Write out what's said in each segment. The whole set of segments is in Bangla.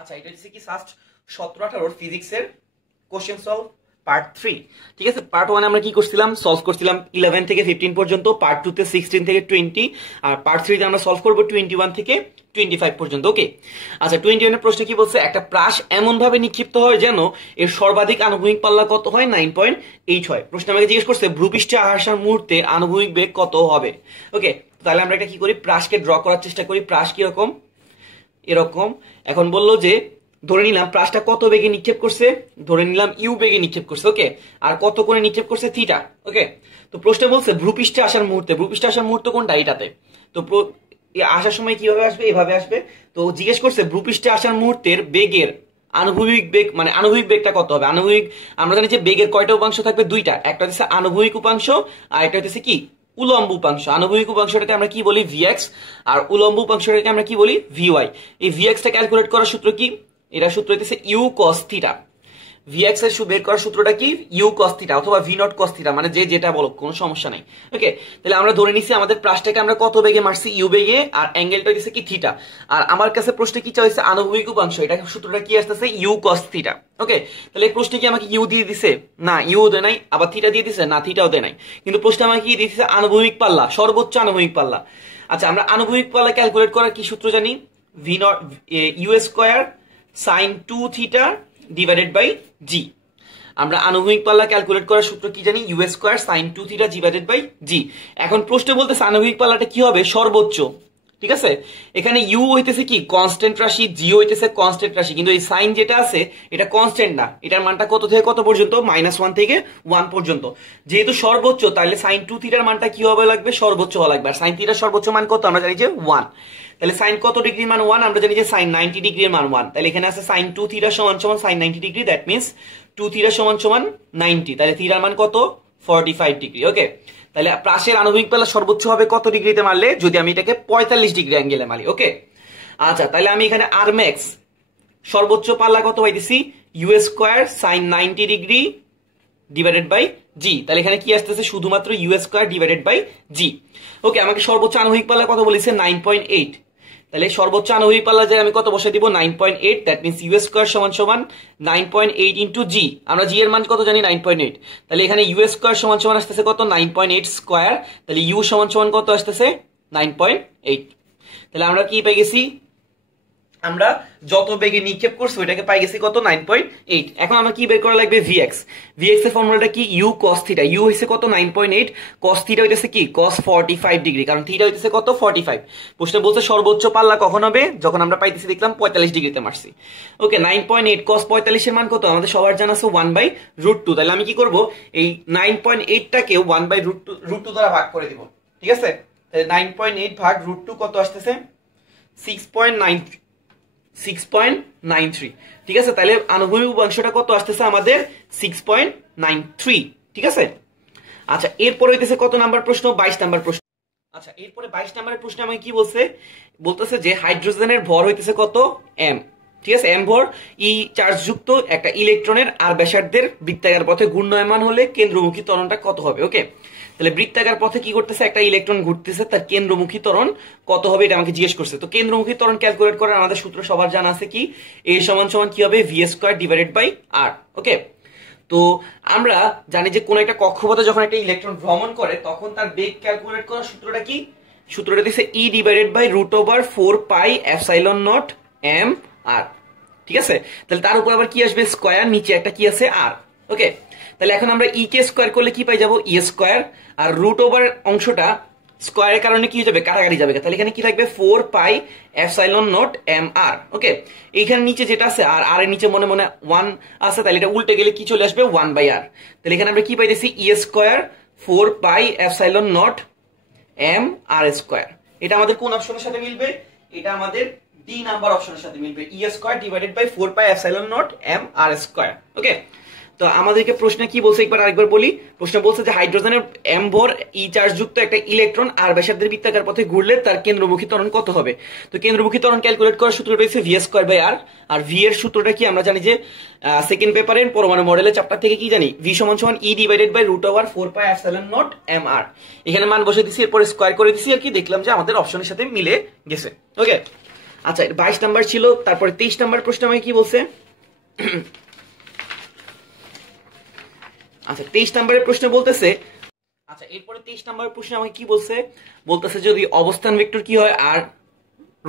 আচ্ছা, এটা হচ্ছে কি ফার্স্ট 17-18 ফিজিক্সের কোশ্চেন সলভ পার্ট 3। ঠিক আছে, পার্ট 1 আমরা কি করছিলাম, সলভ করছিলাম 11 থেকে 15 পর্যন্ত, পার্ট 2 তে 16 থেকে 20, আর পার্ট 3 তে আমরা সলভ করব 21 থেকে 25 পর্যন্ত। ওকে, আচ্ছা 21 এর প্রশ্ন কি বলছে, একটা প্রাস এমন ভাবে নিক্ষিপ্ত হয় যেন এর সর্বাধিক আনুভূমিক পাল্লা কত হয়, 9.8 হয়। প্রশ্ন আমাকে জিজ্ঞেস করছে ভূপৃষ্ঠে আসার মুহূর্তে আনুভূমিক বেগ কত হবে। ওকে, তাহলে আমরা এটা কি করি, প্রাসকে ড্র করার চেষ্টা করি। প্রাস কিরকম, এরকম। এখন বললো যে ধরে নিলাম প্রাসটা কত বেগে নিক্ষেপ করছে, ধরে নিলাম ইউ বেগে নিক্ষেপ করছে। ওকে, আর কত করে নিক্ষেপ করছে, থিটা। ওকে, তো প্রশ্নে বলছে ভূপৃষ্ঠে আসার মুহূর্তে, ভূপৃষ্ঠে আসার মুহূর্ত কোনটা, এটাতে। তো আসার সময় কিভাবে আসবে, এভাবে আসবে। তো জিজ্ঞেস করছে ভূপৃষ্ঠে আসার মুহূর্তের বেগের আনুভূমিক বেগ, মানে আনুভূমিক বেগটা কত হবে। আনুভূমিক, আমরা জানি যে বেগের কয়টা উপাংশ থাকবে, দুইটা, একটা হচ্ছে আনুভূমিক উপাংশ আর একটা হচ্ছে কি উলম্ব উপাংশ। আনুভূমিক উপাংশটাকে আমরা কি বলি, ভিএক্স, আর উলম্ব উপাংশটাকে আমরা কি বলি, ভিওয়াই। এই ভিএক্স টা ক্যালকুলেট করার সূত্র কি, এটা সূত্র হইতেছে ইউ কস থিটা। ভিএক্স এর বের করার সূত্রটা কি, ইউ কস থিটা অথবা ভি নট কস থিটা, মানে যে যেটা বলো, কোনো সমস্যা নাই। ওকে, তাহলে আমরা ধরে নিছি আমাদের প্রাসটাকে আমরা কত বেগে মারছি, ইউ বেগে, আর অ্যাঙ্গেলটা হইতেছে কি থিটা। আর আমার কাছে প্রশ্নে কি চাইছে, আনুভূমিক উপাংশ, এটা সূত্রটা কি আসতেছে, ইউ কস থিটা। ওকে, তাহলে এই প্রশ্নে কি আমাকে ইউ দিয়ে দিছে, না ইউ দেয় নাই, আবার থিটা দিয়ে দিছে, না থিটাও দেয় নাই, কিন্তু প্রশ্নে আমাকে কি দিয়েছে, আনুভূমিক পাল্লা, সর্বোচ্চ আনুভূমিক পাল্লা। আচ্ছা, আমরা আনুভূমিক পাল্লা ক্যালকুলেট করার কি সূত্র জানি, V naught u square sine 2 theta divided by g. আমরা আনুভূমিক পাল্লা ক্যালকুলেট করার সূত্র কি জানি, u square sine 2 theta divided by g. এখন প্রশ্নে বলতেছে আনুভূমিক পাল্লাটা কি হবে, সর্বোচ্চ। ঠিক আছে, এখানে ইউ হইতেছে কি কনস্ট্যান্ট রাশি, জি হইতেছে কনস্ট্যান্ট রাশি, কিন্তু এই সাইন যেটা আছে এটা কনস্ট্যান্ট না, এটার মানটা কত থেকে কত পর্যন্ত, -1 থেকে 1 পর্যন্ত। যেহেতু সর্বোচ্চ, তাহলে সাইন 2 থিটার মানটা কি হবে লাগবে, সর্বোচ্চ হওয়া লাগবে। আর সাইন থিটার সর্বোচ্চ মান কত, আমরা জানি যে 1। তাহলে সাইন কত ডিগ্রির মান 1, আমরা জানি যে সাইন 90 ডিগ্রির মান 1। তাহলে এখানে আছে সাইন 2 থিটা সমান সমান sine 90 degree, that means 2 theta সমান সমান 90। তাহলে থিটার মান কত, 45 ডিগ্রি। ওকে, তাহলে প্রাসের আনুভূমিক পাল্লা সর্বোচ্চ হবে কত ডিগ্রিতে মারলে, যদি আমি এটাকে 45 ডিগ্রি অ্যাঙ্গেলে মারি। ওকে, আচ্ছা তাহলে আমি এখানে আর ম্যাক্স সর্বোচ্চ পাল্লা কত পাইতেছি, u square sine 90 degree divided by g. তাহলে এখানে কি আসতেছে, শুধুমাত্র u square divided by g. Okay, আমাকে সর্বোচ্চ আনুভূমিক পাল্লা কত বলেছে, 9.8। তাহলে সর্বোচ্চ আনুভূমিক পাল্লা যায় আমি কত বসাই দিব, 9.8, দ্যাট মিন্স ইউ স্কয়ার সমান সমান 9.8 ইন্টু জি। আমরা জি এর মান কত জানি, 9.8। তাহলে এখানে ইউ স্কয়ার সমান সমান আসতেছে কত, 9.8 স্কয়ার। তাহলে ইউ সমান সমান কত আসতেছে, 9.8। তাহলে আমরা কি পেয়ে গেছি, আমরা যত বেগে নিক্ষেপ করছি ওইটাকে পাই গেছি কত, 9.8। এখন আমরা কি বের করা লাগবে, ভিএক্স। ভিএক্স এর ফর্মুলাটা কি, ইউ কস থিটা। ইউ হইছে কত, 9.8, কস থিটা হইতেছে কি, কস 45 ডিগ্রি, কারণ থিটা হইতেছে কত, 45। প্রশ্নে বলছে সর্বোচ্চ পাল্লা কখন হবে, যখন আমরা পাইতেছি দেখলাম 45 ডিগ্রিতে মারছি। ওকে, 9.8 কস 45 এর মান কত, আমাদের সবার জানা আছে 1/√2। তাহলে আমি কি করব, এই 9.8টাকে 1/√2 দ্বারা ভাগ করে দিব। ঠিক আছে, তাহলে 9.8 ভাগ √2 কত আসতেছে, 6.93। ঠিক আছে, তাহলে আনুভূমিক উপাংশটা কত আসতেছে আমাদের, 6.93। ঠিক আছে, আচ্ছা এরপরে হইতেছে কত নাম্বার প্রশ্ন, 22 নাম্বার প্রশ্ন। আচ্ছা এরপরে 22 নাম্বারের প্রশ্নে আমাকে কি বলতেছে যে হাইড্রোজেনের ভর হইতেছে কত, এম। ঠিক আছে, এম ভর ই চার্জযুক্ত একটা ইলেকট্রনের আর ব্যাসার্ধের বৃত্তাকার পথে ঘূর্ণায়মান হলে কেন্দ্রমুখী ত্বরণটা কত হবে। ওকে, তাহলে বৃত্তাকার পথে কি করতেছে, একটা ইলেকট্রন ঘুরতেছে, তার কেন্দ্রমুখী ত্বরণ কত হবে এটা আমাকে জিজ্ঞেস করছে। তো কেন্দ্রমুখী ত্বরণ ক্যালকুলেট করার আমাদের সূত্র সবার জানা আছে কি, এ সমান সমান কি হবে, ভি স্কয়ার ডিভাইডেড বাই আর। ওকে, তো আমরা জানি যে কোন একটা কক্ষপথে যখন একটা ইলেকট্রন ভ্রমণ করে তখন তার বেগ ক্যালকুলেট করার সূত্রটা কি, সূত্রটা দিচ্ছে e divided by √4 pi epsilon naught m r. ঠিক আছে, তাহলে তার উপর আবার কি আসবে, স্কয়ার, নিচে একটা কি আছে, আর। ওকে, তাহলে এখন আমরা ই কে স্কয়ার করলে কি পাই যাবো, ই স্কয়ার, আর √ওভার অংশটা স্কয়ারের কারণে কি হয়ে যাবে, কাটাকাটি যাবে। তাহলে এখানে কি থাকবে, 4 পাই এপসাইলন নট এম আর। ওকে, এইখানে নিচে যেটা আছে আর, আর এর নিচে মনে মনে 1 আছে, তাহলে এটা উল্টে গেলে কি চলে আসবে, 1/r। তাহলে এখানে আমরা কি পাইতেছি, e square 4 pi epsilon naught m r square. এটা আমাদের কোন অপশনের সাথে মিলবে, এটা আমাদের ডি নাম্বার অপশনের সাথে মিলবে, e square divided by 4 pi epsilon naught m r square. Okay, তো আমাদেরকে প্রশ্নে কি বলছে একবার আরেকবার বলি। প্রশ্ন বলছে যে হাইড্রোজেনের এম ভর ই চার্জ যুক্ত একটা ইলেকট্রন আর ব্যাসার্ধের বৃত্তাকার পথে ঘুরলে তার কেন্দ্রমুখী ত্বরণ কত হবে। তো কেন্দ্রমুখী ত্বরণ ক্যালকুলেট করার সূত্র রয়েছে v²/r। আর ভি এর সূত্রটা কি আমরা জানি যে সেকেন্ড পেপারের পরমাণু মডেলের চ্যাপ্টার থেকে কি জানি, v = E/√4πε0 mr। এখানে মান বসে দিছি, এরপরে স্কয়ার করে দিছি আর কি, দেখলাম যে আমাদের অপশনের সাথে মিলে গেছে। ওকে, আচ্ছা 22 নাম্বার ছিল। তারপরে 23 নাম্বার প্রশ্ন আমাকে কি বলছে, আচ্ছা 23 নম্বরের প্রশ্ন বলতেছে, আচ্ছা এরপরে 23 নম্বরের প্রশ্ন আমাকে কি বলছে, বলতেছে যদি অবস্থান ভেক্টর কি হয় আর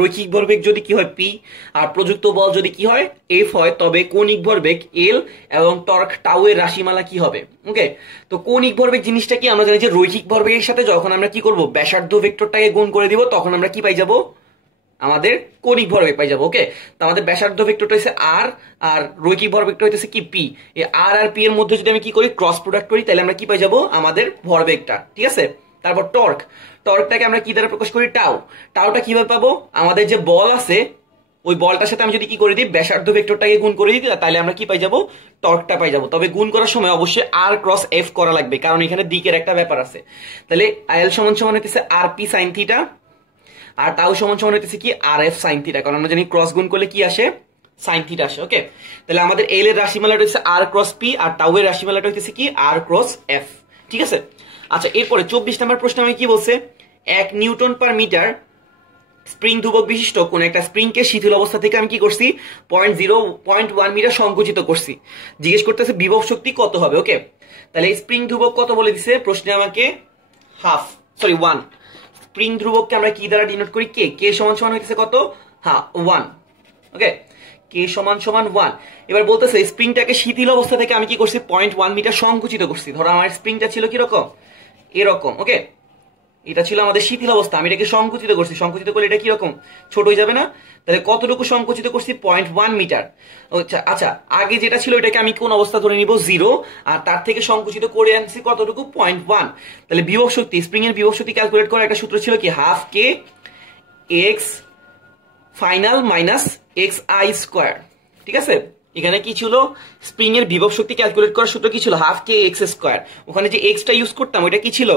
রৈখিক ভরবেগ যদি কি হয় পি আর প্রযুক্ত বল যদি কি হয় এফ হয়, তবে কৌণিক ভরবেগ এল এবং টর্ক টাউ এর রাশিমালা কি হবে। ওকে, তো কৌণিক ভরবেগ জিনিসটা কি আমরা জানি যে রৈখিক ভরবেগের সাথে যখন আমরা কি করব ব্যাসার্ধ ভেক্টরটাকে গুণ করে দিব তখন আমরা কি পাই যাব, আমাদের কৌণিক ভরবেগ পাই যাবো। ওকে, তো আমাদের ব্যাসার্ধ ভেক্টরটা হচ্ছে আর, আর রৈখিক ভরবেগটা হইতেছে কি পি। এই আর আর পি এর মধ্যে যদি আমি কি করি ক্রস প্রোডাক্ট করি তাহলে আমরা কি পাই যাবো, আমাদের ভরবেগটা। ঠিক আছে, তারপর টর্ক, টর্কটাকে আমরা কি দ্বারা প্রকাশ করি, টাউ। টাউটা কিভাবে পাবো, আমাদের যে বল আছে ওই বলটার সাথে আমি যদি কি করে দিই ব্যাসার্ধ ভেক্টরটাকে গুণ করে দিই তাহলে আমরা কি পাই যাবো, টর্কটা পাই যাবো। তবে গুণ করার সময় অবশ্যই আর ক্রস এফ করা লাগবে, কারণ এখানে দিকের একটা ব্যাপার আছে। তাহলে আইএল সমান সমান হইতেছে আর পি সাইন থিটা, আর টাউ সমান সমান হইতেছে কি আর এফ সাইন থিটা, কারণ আমরা জানি ক্রস গুণ করলে কি আসে, সাইন থিটা আসে। ওকে, তাহলে আমাদের এল এর রাশিমালাটা হচ্ছে আর ক্রস পি আর টাউ এর রাশিমালাটা হইতেছে কি আর ক্রস এফ। ঠিক আছে, আচ্ছা এরপরে 24 নম্বর প্রশ্ন আমি কি বলছে, 1 নিউটন পার মিটার স্প্রিং ধ্রুবক বিশিষ্ট কোন একটা স্প্রিংকে শিথিল অবস্থা থেকে আমি কি করছি 0.1 মিটার সংকুচিত করছি, জিজ্ঞেস করতেছে বিভব শক্তি কত হবে। ওকে, তাহলে স্প্রিং ধ্রুবক কত বলে দিছে প্রশ্নে আমাকে, 1। স্প্রিং ধ্রুবককে আমরা কি দ্বারা ডিনোট করি, কে, কে সমান সমান হইতেছে কত, 1। ওকে, কে সমান সমান 1। এবার বলতেছে স্প্রিংটাকে শিথিল অবস্থা থেকে আমি কি করছি 0.1 মিটার সংকুচিত করছি। ধরো আমার স্প্রিংটা ছিল কিরকম, এরকম। ওকে, এটা ছিল আমাদের শিথিল অবস্থা, আমি এটাকে সংকুচিত করছি, সংকুচিত করলে এটা কিরকম ছোট হয়ে যাবে না। তাহলে কতটুকু সংকুচিত করছি 0.1 মিটার। আচ্ছা আগে যেটা ছিল এটাকে আমি কোন অবস্থা ধরে নিব 0, আর তার থেকে সংকুচিত করে আনছি কতটুকু 0.1। তাহলে বিভব শক্তি, স্প্রিং এর বিভব শক্তি ক্যালকুলেট করার একটা সূত্র ছিল কি, half k x final minus x I square. ঠিক আছে, এখানে কি ছিল স্প্রিং এর বিভব শক্তি ক্যালকুলেট করার সূত্র কি ছিল, হাফ কে এক্স স্কোয়ার। ওখানে যে এক্সটা ইউজ করতাম ওইটা কি ছিল,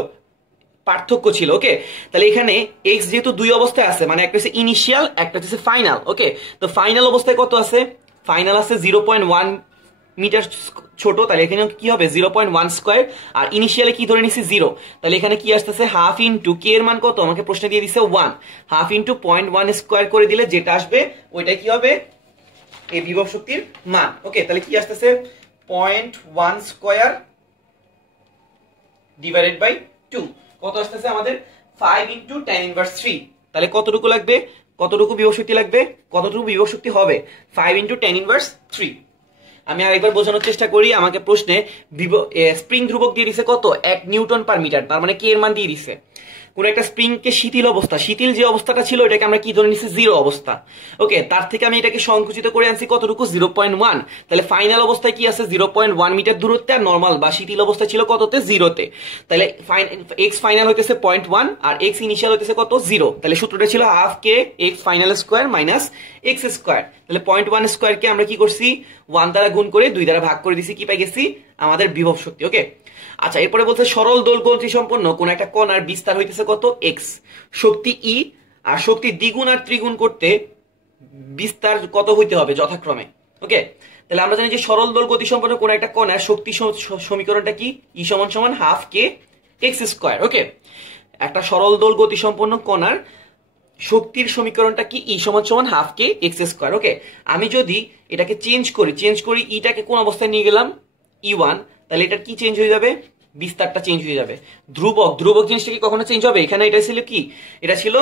পার্থক্য ছিল। ওকে, তাহলে এখানে এক্স যেহেতু দুই অবস্থায় আছে, মানে একটা হচ্ছে ইনিশিয়াল একটা হচ্ছে ফাইনাল। ওকে, তো ফাইনাল অবস্থায় কত আছে, ফাইনাল আছে 0.1 মিটার ছোট, তাহলে এখানে কি হবে 0.1 স্কোয়ার, আর ইনিশিয়ালে কি ধরে নিছি 0, তাহলে এখানে কি আসতেছে হাফ ইন্টু কে এর মান কত আমাকে প্রশ্ন দিয়ে দিছে 1, হাফ ইন্টু 0.1 স্কোয়ার করে দিলে যেটা আসবে ওইটা কি হবে এই বিভব শক্তির মান। ওকে, তাহলে কি আসতেছে 0.1 স্কোয়ার ডিভাইডেড বাই 2, কত আসতেছে আমাদের 5 ইন্টু 10⁻3। তাহলে কতটুকু লাগবে, কতটুকু বিভব শক্তি লাগবে, কতটুকু বিভব শক্তি হবে 5 ইন্টু 10⁻3। আমি আরেকবার বোঝানোর চেষ্টা করি, আমাকে প্রশ্নে স্প্রিং ধ্রুবক দিয়ে দিছে কত 1 নিউটন পার মিটার, তার মানে কে এর মান দিয়ে দিছে। কোন একটা স্প্রিং কে শিথিল অবস্থা, শিথিল যে অবস্থাটা ছিল এটাকে আমরা কি ধরে নিছি 0 অবস্থা। ওকে, তার থেকে আমি এটাকে সংকুচিত করে আনছি কতটুকু 0.1, তাহলে ফাইনাল অবস্থায় কি আছে 0.1 মিটার দূরত্বে, আর নরমাল বা শিথিল অবস্থা ছিল কততে 0তে। তাহলে এক্স ফাইনাল হইতেছে 0.1 আর এক্স ইনিশিয়াল হইতেছে কত 0, তাহলে সূত্রটা ছিল half k x final square minus x square. তাহলে 0.1 স্কোয়ার কে আমরা কি করছি 1 দ্বারা গুণ করে 2 দ্বারা ভাগ করে দিছি, কি পাই গেছি আমাদের বিভব শক্তি। ওকে, আচ্ছা এরপরে বলছে সরল দোলগতি সম্পন্ন কোন একটা কণার বিস্তার হইতেছে কত এক্স, শক্তি ই, আর শক্তি দ্বিগুণ আর ত্রিগুণ করতে বিস্তার কত হইতে হবে যথাক্রমে। ওকে, তাহলে আমরা জানি যে সরল দোল গতি সম্পন্ন কোন একটা কণার শক্তি সমীকরণটা কি, ই সমান সমান হাফ কে এক্স স্কোয়ার। ওকে, একটা সরল দোল গতি সম্পন্ন কণার শক্তির সমীকরণটা কি, ই সমান সমান হাফ কে এক্স স্কোয়ার। ওকে, আমি যদি এটাকে চেঞ্জ করি ইটাকে কোন অবস্থায় নিয়ে গেলাম E1, তাহলে এটা কি চেঞ্জ হয়ে যাবে, বিস্তারটা চেঞ্জ হয়ে যাবে। ধ্রুবক, ধ্রুবক জিনিসটা কি কখনো চেঞ্জ হবে, এখানে এটা ছিল কি, এটা ছিল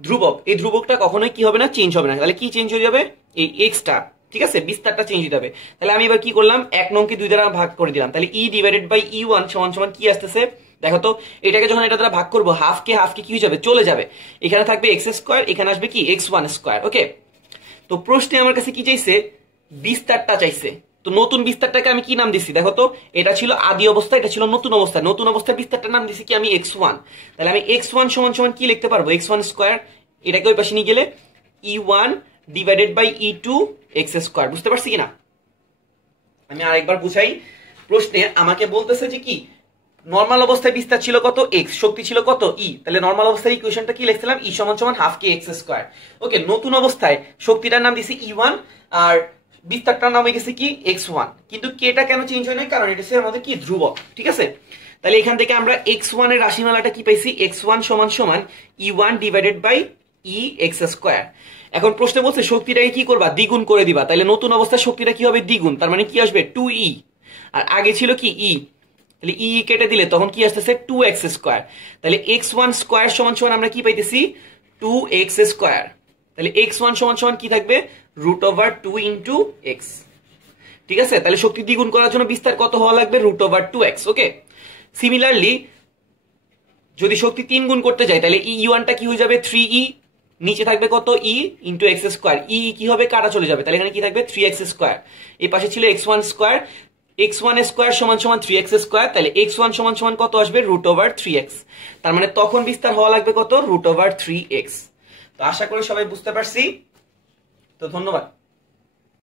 ধ্রুবক, এই ধ্রুবকটা কখনোই কি হবে না, চেঞ্জ হবে না। তাহলে কি চেঞ্জ হয়ে যাবে, এই এক্সটা। ঠিক আছে, বিস্তারটা চেঞ্জ হয়ে যাবে। তাহলে আমি এবার কি করলাম 1 নংকে 2 দ্বারা ভাগ করে দিলাম, তাহলে ই ডিভাইডেড বাই E1 সমান সমান কি আসতেছে দেখো তো, এটাকে যখন এটা দ্বারা ভাগ করবো হাফ কে কি হয়ে যাবে চলে যাবে, এখানে থাকবে এক্স স্কোয়ার, এখানে আসবে কি x1 স্কোয়ার। ওকে, তো প্রশ্নে আমার কাছে কি চাইছে, বিস্তারটা চাইছে। তো নতুন বিস্তারটাকে আমি কি নাম দিচ্ছি দেখো তো, এটা ছিল আদি অবস্থা, এটা ছিল নতুন অবস্থা, নতুন অবস্থার বিস্তারটার নাম দিচ্ছি কি আমি x1। তাহলে আমি x1 সমান সমান কি লিখতে পারবো x1 স্কোয়ার, এটাকে ওই পাশে নিয়ে গেলে E1 divided by E2 x square. বুঝতে পারছি কিনা, আমি আরেকবার বুঝাই। প্রশ্নে আমাকে বলতেছে যে কি নরমাল অবস্থায় বিস্তার ছিল কত এক্স, শক্তি ছিল কত ই, তাহলে নরমাল অবস্থায় ইকুয়েশনটা কি লিখছিলাম ই সমান সমান হাফ কে এক্স স্কয়ার। ওকে, নতুন অবস্থায় শক্তিটার নাম দিছি ই1 আর বিস্তারটার নাম হয়ে গেছে কি x1, কিন্তু কেটা কেন চেঞ্জ হয় না, কারণ এটা হচ্ছে আমাদের কি ধ্রুবক। ঠিক আছে, তাহলে এখান থেকে আমরা x1 এর রাশিমালাটা কি পাইছি, x1 সমান সমান ই1 divided by e x square. এখন প্রশ্নে বলছে শক্তিটাকে কি করবা, দ্বিগুণ করে দিবা, তাহলে নতুন অবস্থায় শক্তিটা কি হবে দ্বিগুণ, তার মানে কি আসবে 2e, আর আগে ছিল কি ই, তাহলে ই কেটে দিলে তখন কি আসতেছে 2x স্কয়ার। তাহলে x1 স্কয়ার সমান সমান আমরা কি পাইতেছি 2x স্কয়ার। তাহলে x1 সমান সমান কি থাকবে রুট ওভার 2 ইনটু x। ঠিক আছে, তাহলে শক্তি দ্বিগুণ করার জন্য বিস্তার কত হওয়া লাগবে রুট ওভার 2x। ওকে, সিমিলারলি যদি শক্তি 3 গুণ করতে যাই তাহলে e1 টা কি হয়ে যাবে 3e, নিচে থাকবে কত e into x square, e কি হবে কাটা চলে যাবে, তাহলে এখানে কি থাকবে 3x স্কয়ার, এই পাশে ছিল x1 স্কয়ার, x1 স্কয়ার সমান সমান 3x স্কয়ার, তাহলে x1 সমান সমান কত আসবে রুট ওভার 3x, তার মানে তখন বিস্তার হওয়া লাগবে কত রুট ওভার 3x। তো আশা করি সবাই বুঝতে পারছি, তো ধন্যবাদ।